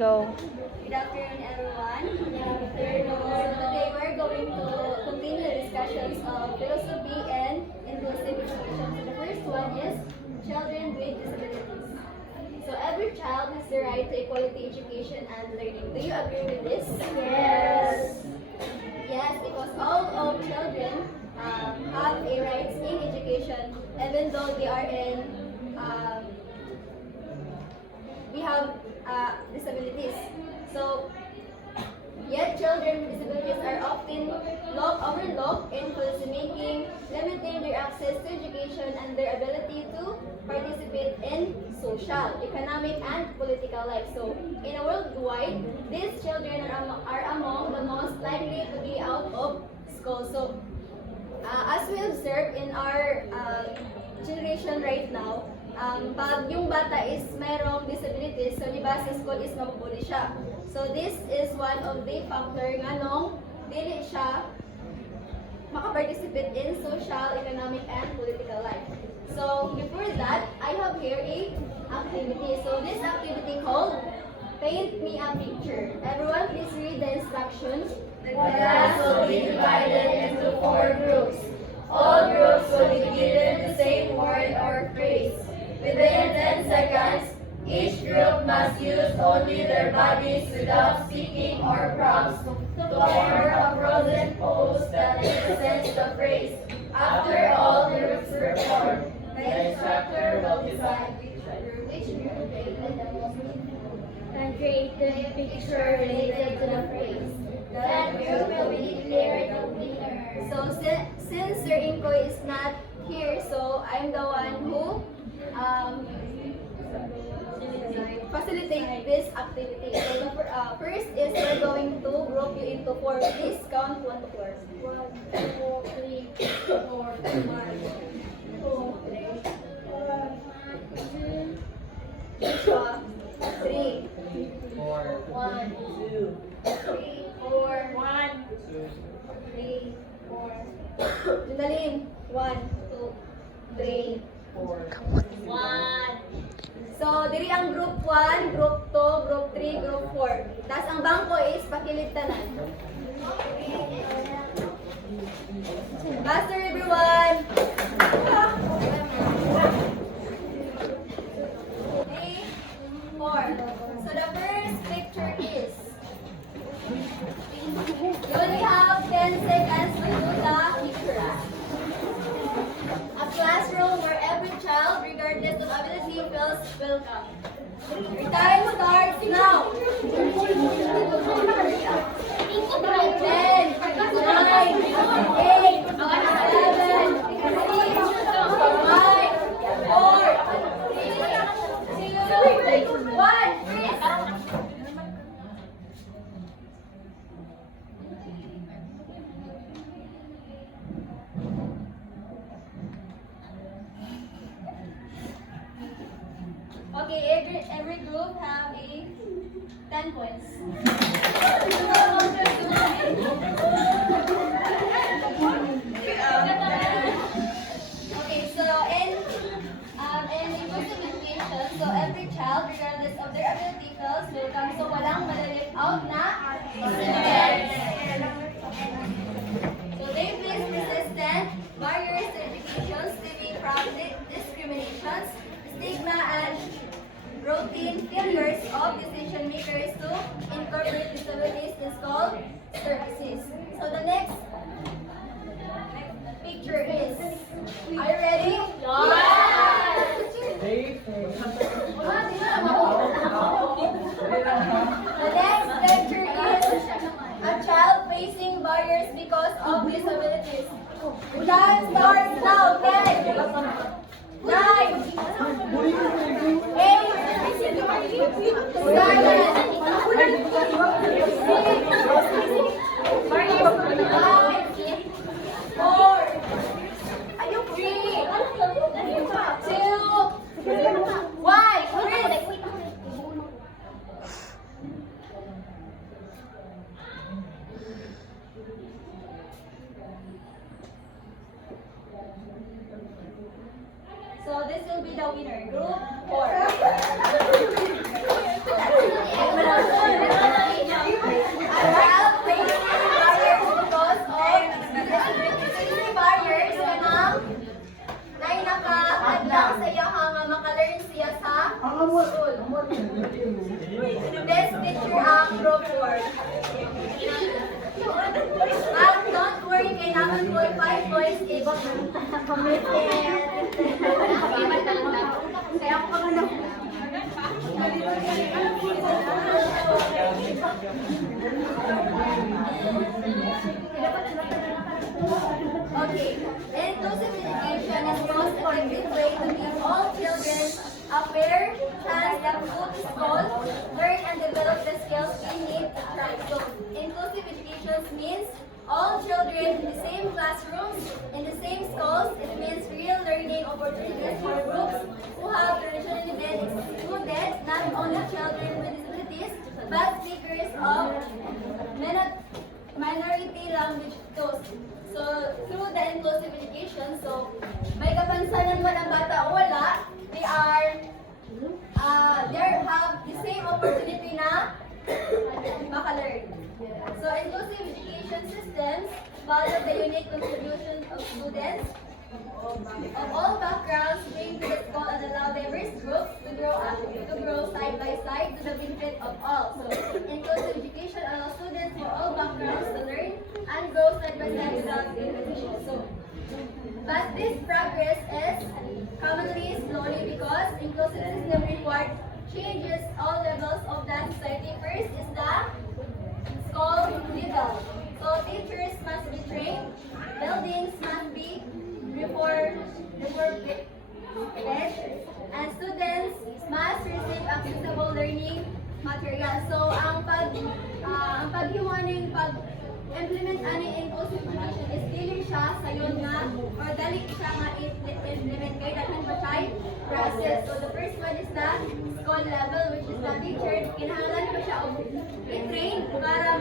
Go. Good afternoon, everyone. Good afternoon. So today we're going to continue the discussions of philosophy and inclusive education. So the first one is children with disabilities. So every child has the right to equality education and learning. Do you agree with this? Yes. Yes, because all of children have a rights in education, even though they are in we have disabilities. So, yet children with disabilities are often overlooked in policy making, limiting their access to education and their ability to participate in social, economic, and political life. So, in a worldwide, these children are among the most likely to be out of school. So, as we observe in our generation right now, pag yung bata is mayroong disabilities, so di ba sa school is mabubuli siya. So this is one of the factor nga nung dili siya makaparticipate in social, economic, and political life. So before that, I have here a activity. So this activity called Paint Me a Picture. Everyone please read the instructions. The class will be divided into 4 groups. All groups will be given the same word or phrase. Within 10 seconds, each group must use only their bodies without speaking or prompts to form a frozen pose that represents the phrase. After all the groups perform, the instructor will decide which group created the most and created a picture related to the phrase. That group will be declared the winner. So since Sir Inko is not here, so I'm the one who facilitate this activity. So the first is we're going to group you into 4. Please count 1 to 4. 1, 2, 3, 4, 5, 2, 3, 4, 1, 2, 3, 4, 1, 3, 4. Junalyn, 1, 2, 3, 4, 1. So, diri ang group 1, group 2, group 3, group 4. Tapos ang bangko is pakilid tanan. Faster everyone! 3, 4. So, the first picture is you only have 10 seconds to do the picture. A classroom where every child, regardless of ability, feels welcome. Your time starts now. 10, 9, 8, 7, 6, 5, 4, 3, 2, 1. Freeze. Okay, every group have a 10 points. Okay, so in inclusive education, so every child, regardless of their ability, feels welcome. So walang malalip out na students. So they face resistance, barriers to education, stemming from discriminations, stigma, and routine failures of decision makers to incorporate disabilities in school services. So the next picture is, are you ready? The next picture is a child facing barriers because of disabilities. Time starts now. 10, 9, 8, So this will be the winner. Group 4. forward. Don't worry, kailangan ko 5 boys able to commit it. Kaya ako ka na. Okay, inclusive education is the most effective way to give all children a fair chance to go to school, learn and develop the skills they need to thrive. So, inclusive education means all children in the same classrooms, in the same schools. It means real learning opportunities for groups who have traditionally been excluded, not only children with disabilities, but speakers of minority language tools. So, through the inclusive education, so, may kapansanan man ang bata o wala, they have the same opportunity na maka-learn. So, inclusive education systems value the unique contribution of students of all backgrounds bring to the school and allow diverse groups to grow side by side to the benefit of all. So, inclusive education allows students from all backgrounds to learn and grow side by side without competition. So, but this progress is commonly slowly because inclusive system required changes all levels of the society. First is the school level. So teachers must be trained, buildings must be reformed, and students must receive accessible learning materials. So ang pag-implement ani inclusive education is dili siya sayon nga or dali siya nga implement kay daghan pa siya process. So the first one is the school level, which is the teacher kinahanglan pa siya og i-train para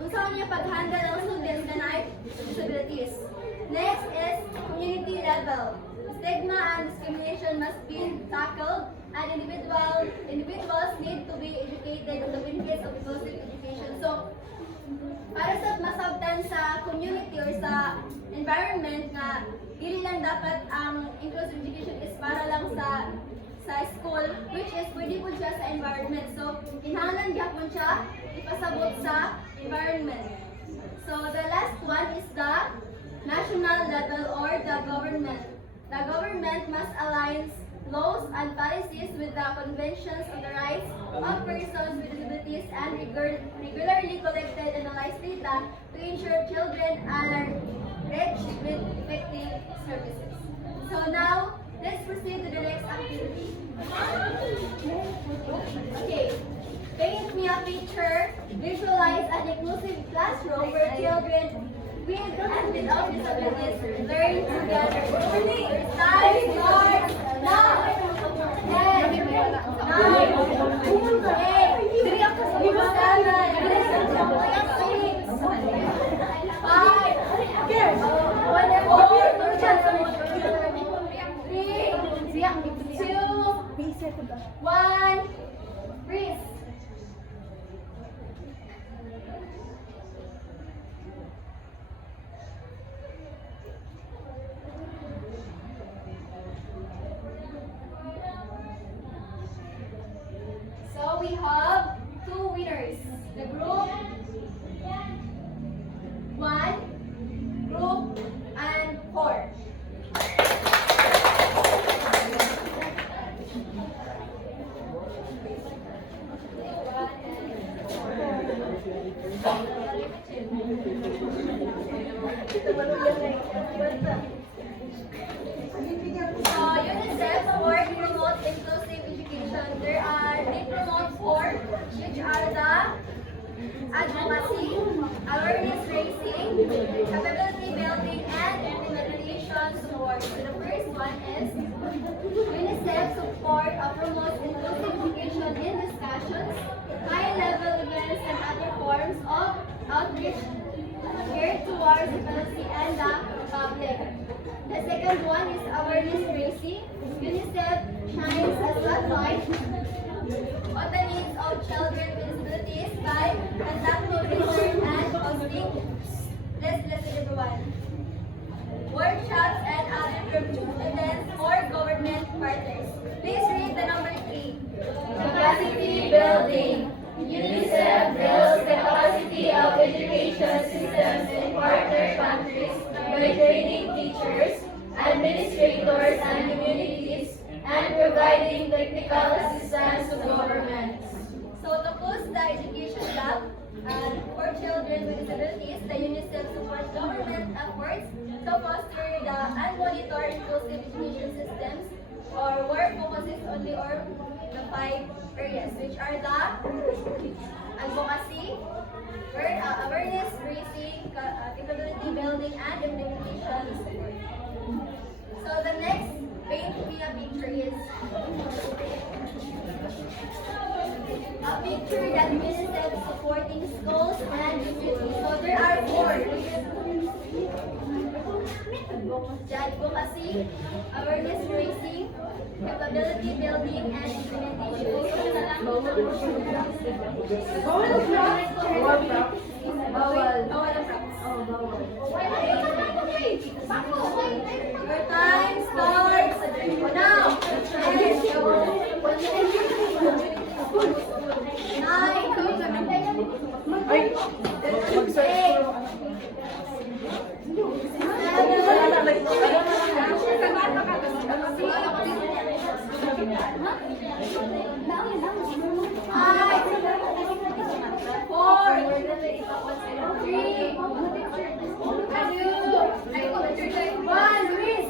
unsaon niya pag-handle ang students na naay disabilities. Next is community level. Stigma and discrimination must be tackled, and individuals need to be educated on the benefits of inclusive education. So, para sa masabtan sa community or sa environment nga dili lang dapat ang inclusive education is para lang sa school, which is pwede po siya sa environment. So, kinahanglan gyapon siya ipasabot sa environment. So, the last one is the national level or the government. The government must align laws and policies with the conventions on the rights of persons with disabilities and regularly collected and analyzed data to ensure children are reached with effective services. So now, let's proceed to the next activity. Okay, paint me a picture, visualize an inclusive classroom where children with and without disabilities learn together. Time starts now. 10, 9, 8, 1, freeze. So we have 2 winners. The group 1, group and 4. UNICEF work promote inclusive education. They promote 4, which are the advocacy, awareness raising, capability building, and implementation support. So the first one is UNICEF support promotes inclusive education in discussions, high-level events, and other forms of outreach geared towards the policy and the public. The second one is awareness raising. UNICEF shines a spotlight on the needs of children with disabilities by conducting research and hosting workshops and other events for government partners. Please read the number 3. Capacity building. UNICEF neighbors and communities, and providing technical assistance to governments. So to close the education gap for children with disabilities, the UNICEF supports government efforts to foster the and monitor inclusive education systems, or work focuses only on the 5 areas, which are the advocacy, awareness raising, capability building, and implementation support. So the next paint me a picture is a picture that UNICEF supporting schools and communities. So there are 4. The advocacy, awareness raising, capability building, and implementation. Bawal ang props. Your time starts now. 1, Luis!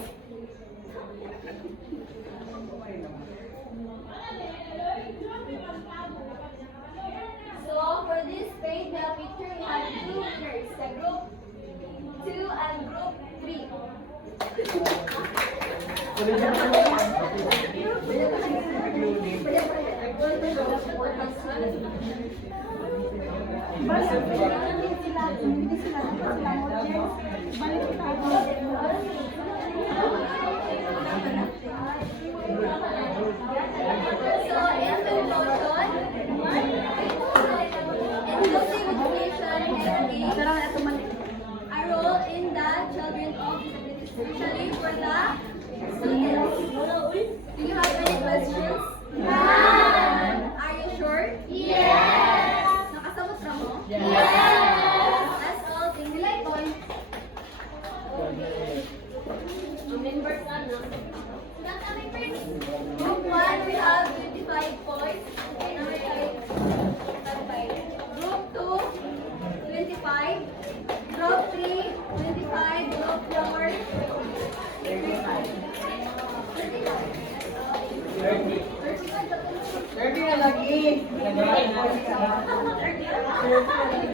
So for this page, the picture we have 2 winners, the group 2 and group 3. So in conclusion, inclusive education has a role in the children of disabilities, especially for the students. Do you have any questions? Are you sure? Yes! Nakasagot ka mo? Yes! That's all. Thank you, Icon. Group 1, we have 25 points. Okay, number 5. Group 2, 25. Group 3, 25. Group 4, 35. 30 na lagi.